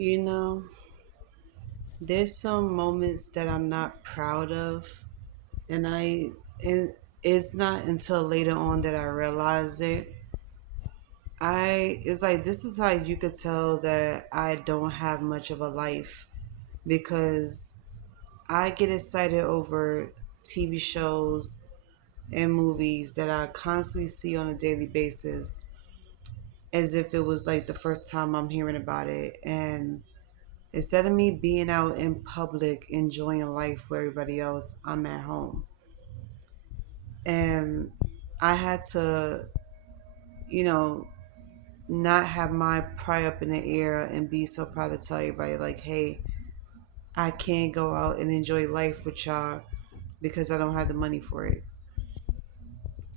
You know, there's some moments that I'm not proud of, and and it's not until later on that I realize it. It's like this is how you could tell that I don't have much of a life because I get excited over TV shows and movies that I constantly see on a daily basis as if it was like the first time I'm hearing about it. And instead of me being out in public enjoying life with everybody else, I'm at home. And I had to, you know, not have my pride up in the air and be so proud to tell everybody, like, hey, I can't go out and enjoy life with y'all because I don't have the money for it.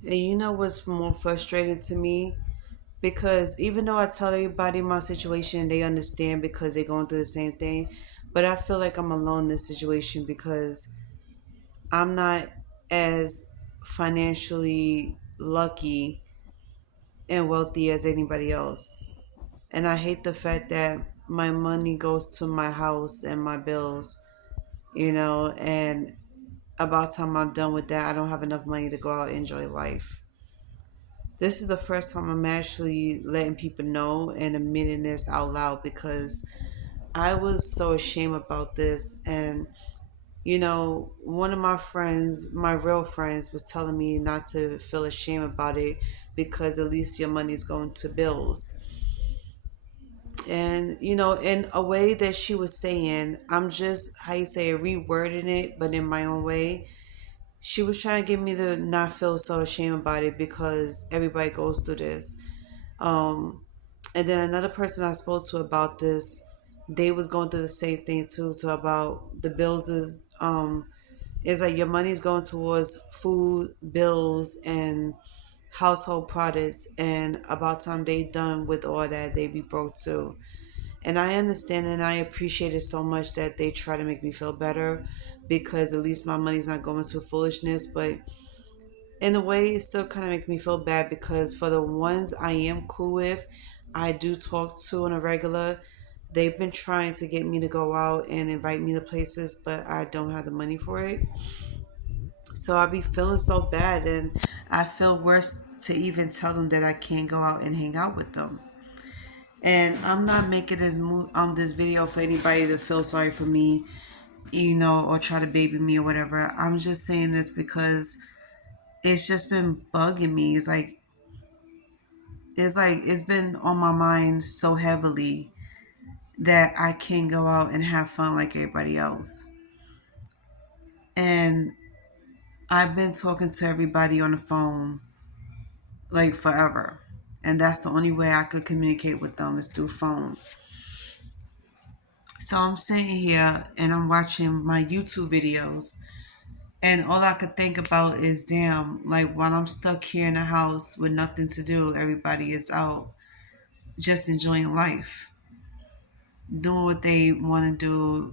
And you know what's more frustrating to me? Because even though I tell everybody my situation, they understand because they're going through the same thing. But I feel like I'm alone in this situation because I'm not as financially lucky and wealthy as anybody else. And I hate the fact that my money goes to my house and my bills, and about time I'm done with that, I don't have enough money to go out and enjoy life. This is the first time I'm actually letting people know and admitting this out loud because I was so ashamed about this. And, one of my friends, my real friends, was telling me not to feel ashamed about it because at least your money's going to bills. And, in a way that she was saying, I'm just, how you say, rewording it, but in my own way. She was trying to get me to not feel so ashamed about it because everybody goes through this. Um, and then another person I spoke to about this, they was going through the same thing too, to about the bills is like your money's going towards food, bills, and household products, and about time they done with all that, they be broke too. And I understand and I appreciate it so much that they try to make me feel better because at least my money's not going to foolishness. But in a way, it still kind of makes me feel bad because for the ones I am cool with, I do talk to on a regular. They've been trying to get me to go out and invite me to places, but I don't have the money for it. So I be feeling so bad, and I feel worse to even tell them that I can't go out and hang out with them. And I'm not making this video for anybody to feel sorry for me, or try to baby me or whatever. I'm just saying this because it's just been bugging me. It's like it's been on my mind so heavily that I can't go out and have fun like everybody else. And I've been talking to everybody on the phone like forever. And that's the only way I could communicate with them is through phone. So I'm sitting here and I'm watching my YouTube videos, and all I could think about is damn, like while I'm stuck here in the house with nothing to do, everybody is out just enjoying life, doing what they want to do,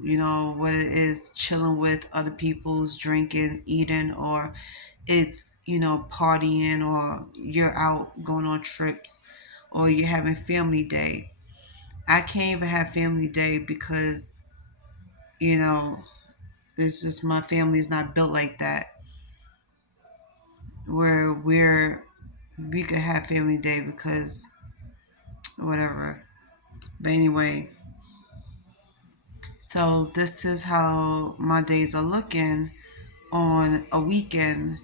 what it is, chilling with other people's, drinking, eating, or it's, partying, or you're out going on trips, or you're having family day. I can't even have family day because, you know, it's just my family's not built like that where we could have family day because whatever. But anyway, so this is how my days are looking on a weekend,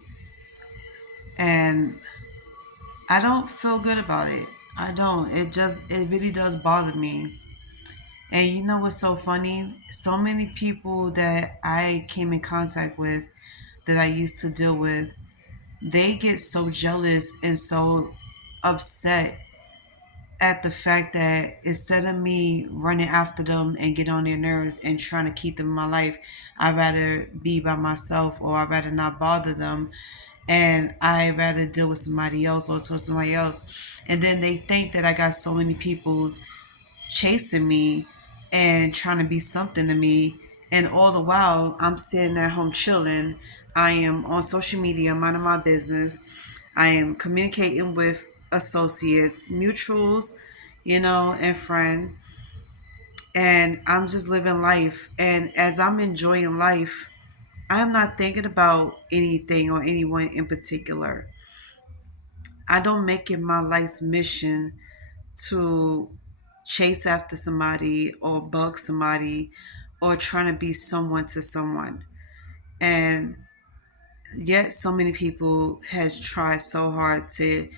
and I don't feel good about it. I don't. It really does bother me. And you know what's so funny? So many people that I came in contact with that I used to deal with, they get so jealous and so upset at the fact that instead of me running after them and get on their nerves and trying to keep them in my life, I'd rather be by myself, or I'd rather not bother them, and I'd rather deal with somebody else or talk to somebody else. And then they think that I got so many people chasing me and trying to be something to me. And all the while, I'm sitting at home chilling. I am on social media, minding my business. I am communicating with associates, mutuals, and friend. And I'm just living life. And as I'm enjoying life, I'm not thinking about anything or anyone in particular. I don't make it my life's mission to chase after somebody or bug somebody or trying to be someone to someone. And yet so many people has tried so hard to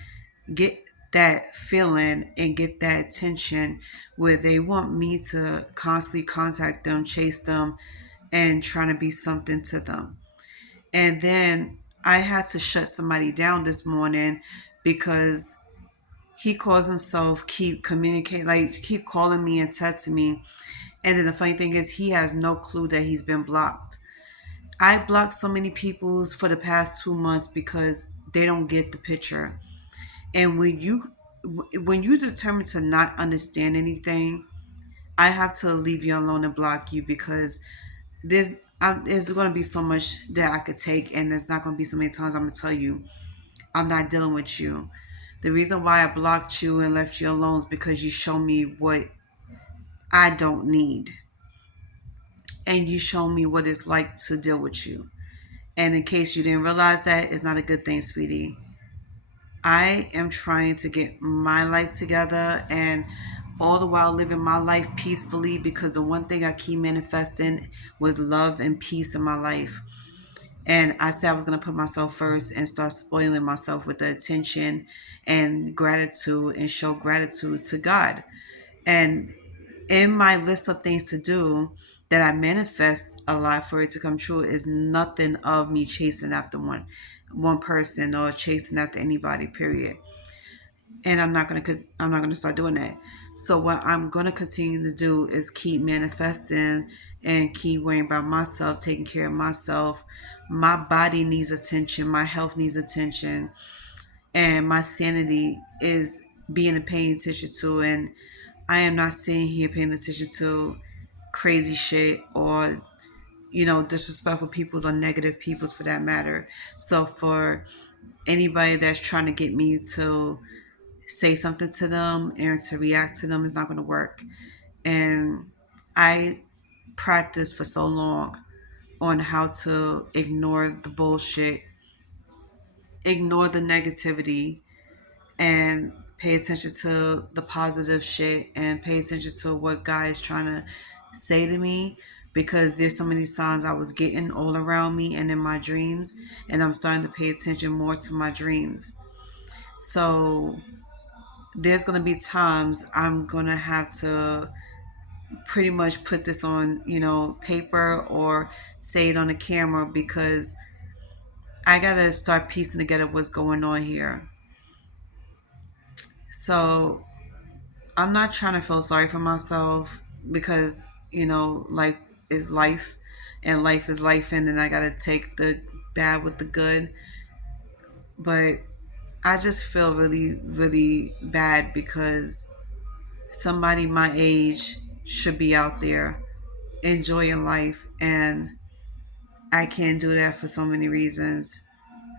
get that feeling and get that attention where they want me to constantly contact them, chase them, and trying to be something to them. And then I had to shut somebody down this morning because he calls himself keep communicating, like keep calling me and texting me. And then the funny thing is he has no clue that he's been blocked. I blocked so many people for the past 2 months because they don't get the picture. And when you determine to not understand anything, I have to leave you alone and block you because there's going to be so much that I could take, and there's not going to be so many times I'm going to tell you I'm not dealing with you. The reason why I blocked you and left you alone is because you show me what I don't need, and you show me what it's like to deal with you. And in case you didn't realize that, it's not a good thing, sweetie. I am trying to get my life together and all the while living my life peacefully because the one thing I keep manifesting was love and peace in my life. And I said I was going to put myself first and start spoiling myself with the attention and gratitude and show gratitude to God. And in my list of things to do that I manifest a lot for it to come true is nothing of me chasing after one person or chasing after anybody, period. And I'm not gonna start doing that. So what I'm gonna continue to do is keep manifesting and keep worrying about myself, taking care of myself. My body needs attention, my health needs attention, and my sanity is being paying attention to. And I am not sitting here paying attention to crazy shit or disrespectful peoples or negative peoples for that matter. So for anybody that's trying to get me to say something to them and to react to them is not going to work. And I practiced for so long on how to ignore the bullshit, ignore the negativity, and pay attention to the positive shit and pay attention to what God is trying to say to me because there's so many signs I was getting all around me and in my dreams, and I'm starting to pay attention more to my dreams. So there's going to be times I'm going to have to pretty much put this on, paper or say it on the camera because I got to start piecing together what's going on here. So I'm not trying to feel sorry for myself because, life is life and life is life, and then I got to take the bad with the good. But I just feel really, really bad because somebody my age should be out there enjoying life, and I can't do that for so many reasons.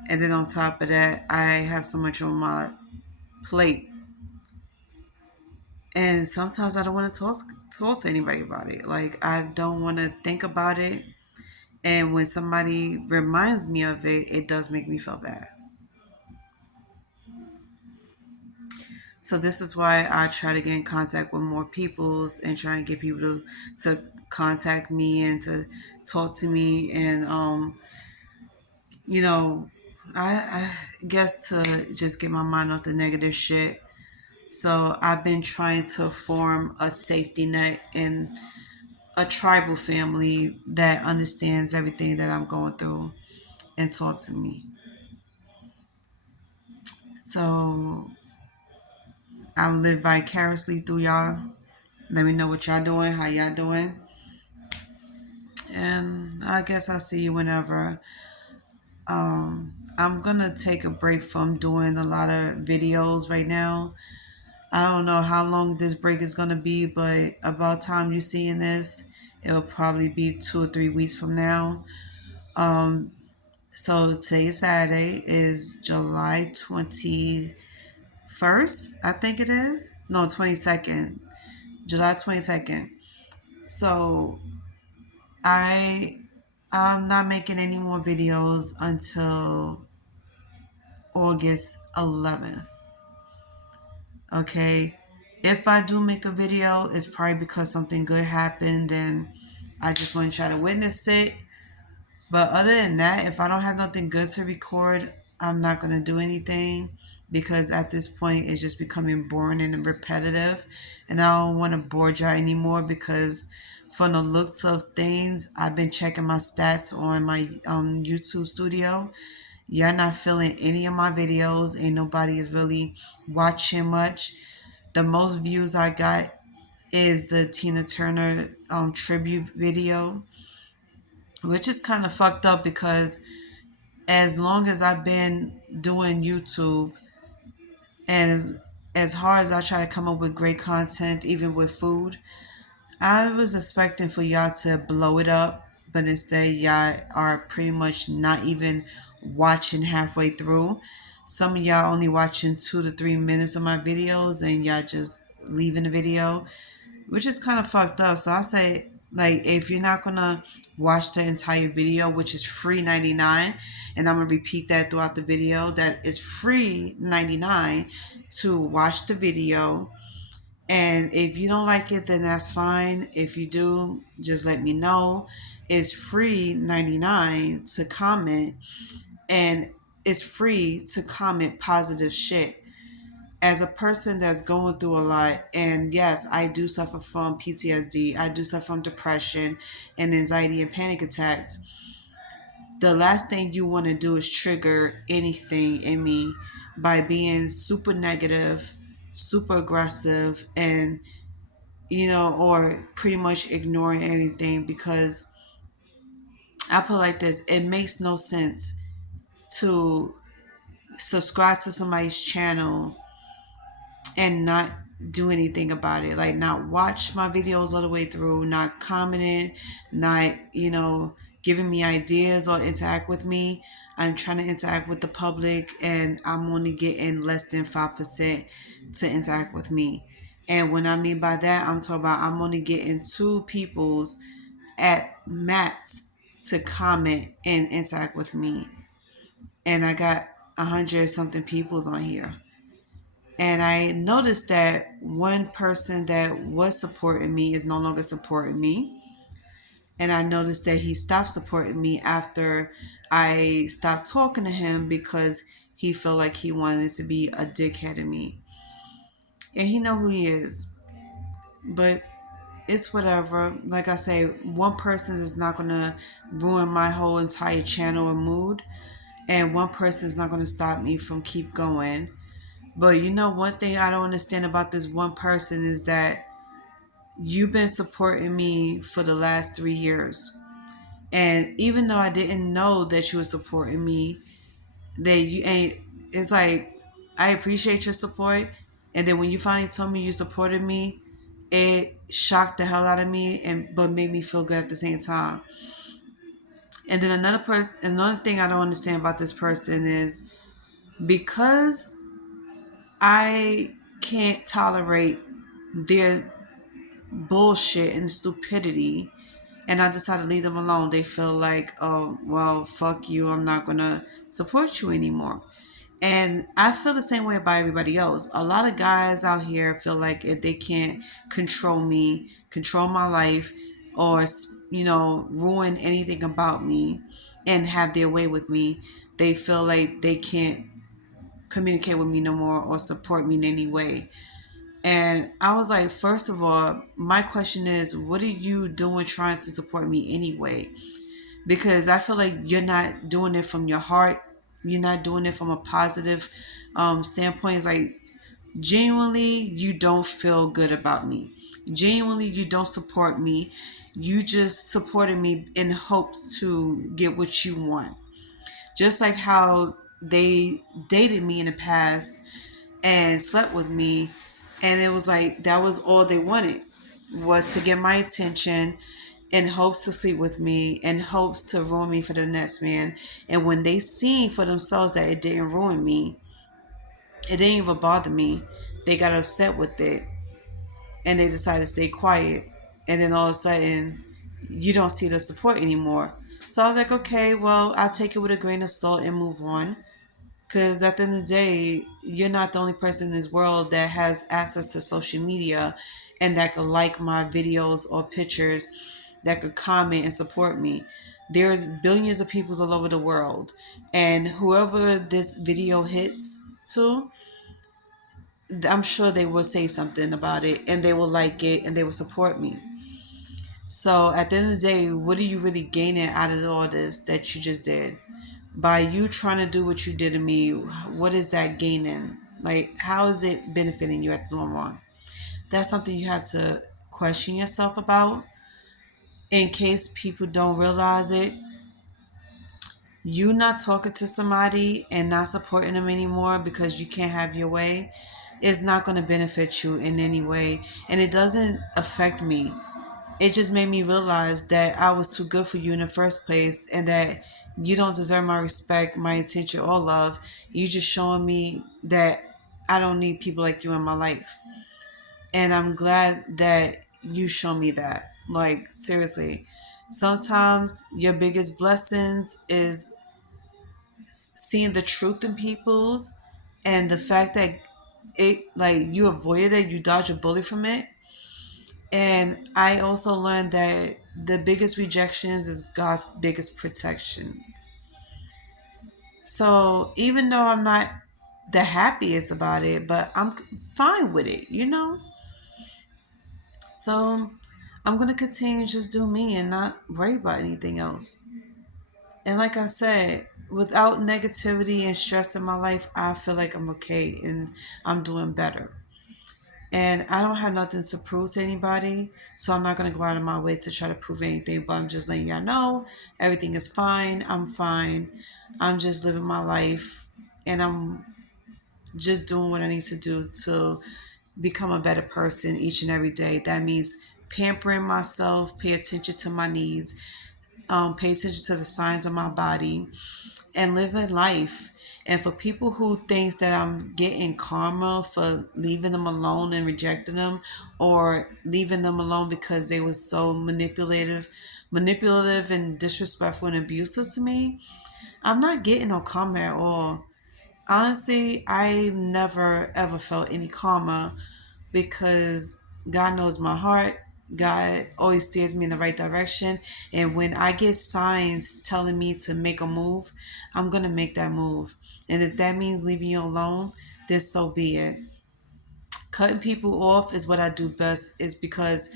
And then on top of that, I have so much on my plate, and sometimes I don't want to talk to anybody about it. Like I don't want to think about it, and when somebody reminds me of it, it does make me feel bad. So this is why I try to get in contact with more peoples and try and get people to contact me and to talk to me and you know I guess to just get my mind off the negative shit. So I've been trying to form a safety net in a tribal family that understands everything that I'm going through and talk to me. So I live vicariously through y'all. Let me know what y'all doing, how y'all doing. And I guess I'll see you whenever. I'm gonna take a break from doing a lot of videos right now. I don't know how long this break is gonna be, but about time you seeing this, it'll probably be 2 or 3 weeks from now. Um, so today is Saturday, is July 21st, I think it is. No, 22nd. July 22nd. So I I'm not making any more videos until August 11th. Okay. If I do make a video, it's probably because something good happened and I just want to try to witness it. But other than that, if I don't have nothing good to record, I'm not going to do anything because at this point it's just becoming boring and repetitive. And I don't want to bore you anymore because from the looks of things, I've been checking my stats on my YouTube studio. You're not feeling any of my videos, and nobody is really watching much. The most views I got is the Tina Turner tribute video, which is kind of fucked up because as long as I've been doing YouTube, and as hard as I try to come up with great content, even with food, I was expecting for y'all to blow it up, but instead y'all are pretty much not even watching halfway through. Some of y'all only watching 2 to 3 minutes of my videos and y'all just leaving the video, which is kind of fucked up. So I say, like, if you're not gonna watch the entire video, which is free 99, and I'm gonna repeat that throughout the video, that is free 99 to watch the video. And if you don't like it, then that's fine. If you do, just let me know. It's free 99 to comment, and it's free to comment positive shit. As a person that's going through a lot, and yes, I do suffer from PTSD, I do suffer from depression and anxiety and panic attacks. The last thing you want to do is trigger anything in me by being super negative, super aggressive, and or pretty much ignoring everything, because I put it like this: it makes no sense to subscribe to somebody's channel and not do anything about it. Like, not watch my videos all the way through, not commenting, not, giving me ideas or interact with me. I'm trying to interact with the public and I'm only getting less than 5% to interact with me. And when I mean by that, I'm talking about I'm only getting two people's at max to comment and interact with me. And I got 100 something people's on here. And I noticed that one person that was supporting me is no longer supporting me. And I noticed that he stopped supporting me after I stopped talking to him because he felt like he wanted to be a dickhead to me. And he know who he is. But it's whatever. Like I say, one person is not going to ruin my whole entire channel and mood. And one person is not going to stop me from keep going. But one thing I don't understand about this one person is that you've been supporting me for the last 3 years. And even though I didn't know that you were supporting me, that you ain't, it's like, I appreciate your support. And then when you finally told me you supported me, it shocked the hell out of me but made me feel good at the same time. And then another thing I don't understand about this person is because I can't tolerate their bullshit and stupidity, and I decided to leave them alone. They feel like, oh, well, fuck you, I'm not gonna support you anymore. And I feel the same way about everybody else. A lot of guys out here feel like if they can't control me, control my life, or ruin anything about me and have their way with me, they feel like they can't communicate with me no more or support me in any way. And I was like, first of all, my question is, what are you doing trying to support me anyway? Because I feel like you're not doing it from your heart. You're not doing it from a positive standpoint. It's like, genuinely, you don't feel good about me. Genuinely, you don't support me. You just supported me in hopes to get what you want. Just like how they dated me in the past and slept with me, and it was like that was all they wanted, was to get my attention in hopes to sleep with me, in hopes to ruin me for the next man. And when they seen for themselves that it didn't ruin me, it didn't even bother me, they got upset with it and they decided to stay quiet. And then all of a sudden, you don't see the support anymore. So I was like, okay, well, I'll take it with a grain of salt and move on. Because at the end of the day, you're not the only person in this world that has access to social media and that could like my videos or pictures, that could comment and support me. There's billions of people all over the world. And whoever this video hits to, I'm sure they will say something about it and they will like it and they will support me. So at the end of the day, what are you really gaining out of all this that you just did? By you trying to do what you did to me, what is that gaining? Like, how is it benefiting you at the long run? That's something you have to question yourself about. In case people don't realize it, you not talking to somebody and not supporting them anymore because you can't have your way is not going to benefit you in any way. And it doesn't affect me. It just made me realize that I was too good for you in the first place and that you don't deserve my respect, my attention, or love. You just showing me that I don't need people like you in my life. And I'm glad that you show me that. Like, seriously. Sometimes your biggest blessings is seeing the truth in people's, and the fact that it, like, you avoided it, you dodged a bullet from it. And I also learned that the biggest rejections is God's biggest protections. So even though I'm not the happiest about it, but I'm fine with it, you know? So I'm going to continue to just do me and not worry about anything else. And like I said, without negativity and stress in my life, I feel like I'm okay and I'm doing better. And I don't have nothing to prove to anybody, so I'm not gonna go out of my way to try to prove anything. But I'm just letting y'all know everything is fine. I'm fine. I'm just living my life, and I'm just doing what I need to do to become a better person each and every day. That means pampering myself, pay attention to my needs, pay attention to the signs of my body, and living life. And for people who thinks that I'm getting karma for leaving them alone and rejecting them, or leaving them alone because they was so manipulative and disrespectful and abusive to me, I'm not getting no karma at all. Honestly, I never ever felt any karma because God knows my heart. God always steers me in the right direction. And when I get signs telling me to make a move, I'm going to make that move. And if that means leaving you alone, then so be it. Cutting people off is what I do best, is because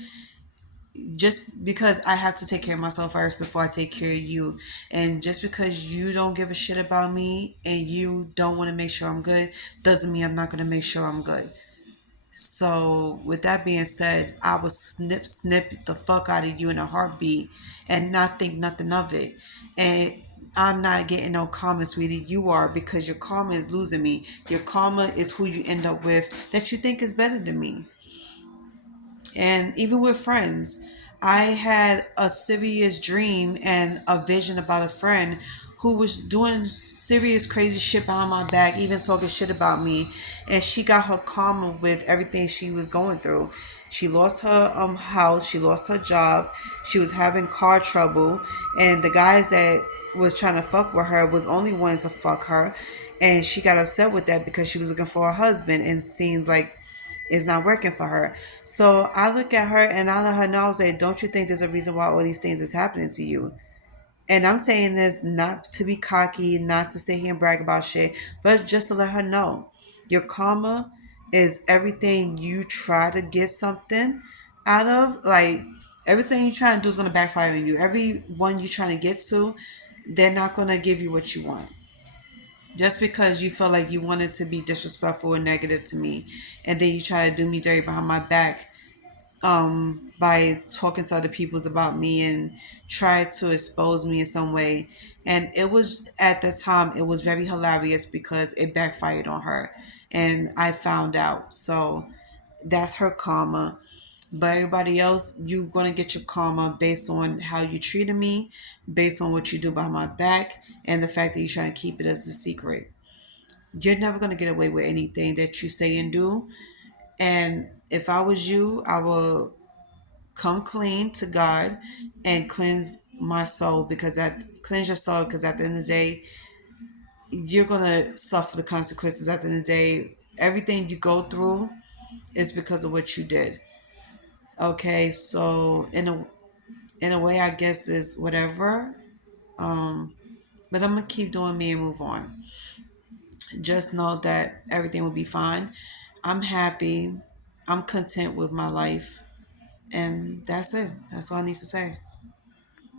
just because I have to take care of myself first before I take care of you. And just because you don't give a shit about me and you don't want to make sure I'm good doesn't mean I'm not going to make sure I'm good. So, with that being said, I would snip the fuck out of you in a heartbeat and not think nothing of it. And I'm not getting no karma, sweetie. You are, because your karma is losing me. Your karma is who you end up with that you think is better than me. And even with friends, I had a serious dream and a vision about a friend who was doing serious crazy shit behind my back, even talking shit about me. And she got her karma with everything she was going through. She lost her house, she lost her job, she was having car trouble, and the guys that was trying to fuck with her was only wanting to fuck her. And she got upset with that because she was looking for a husband and seems like it's not working for her. So I look at her and I let her know, I was like, don't you think there's a reason why all these things is happening to you? And I'm saying this not to be cocky, not to sit here and brag about shit, but just to let her know your karma is everything you try to get something out of. Like, everything you try to do is going to backfire on you. Everyone you're trying to get to, they're not going to give you what you want. Just because you felt like you wanted to be disrespectful or negative to me, and then you try to do me dirty behind my back, by talking to other peoples about me and try to expose me in some way. And it was, at the time, it was very hilarious because it backfired on her, and I found out. So that's her karma. But everybody else, you're gonna get your karma based on how you treated me, based on what you do behind my back, and the fact that you're trying to keep it as a secret. You're never gonna get away with anything that you say and do. And if I was you, I will come clean to God and cleanse my soul, because at cleanse your soul, because at the end of the day, you're gonna suffer the consequences. At the end of the day, everything you go through is because of what you did. Okay, so in a way, I guess is whatever. Um, but I'm gonna keep doing me and move on. Just know that everything will be fine. I'm happy. I'm content with my life, and that's it. That's all I need to say.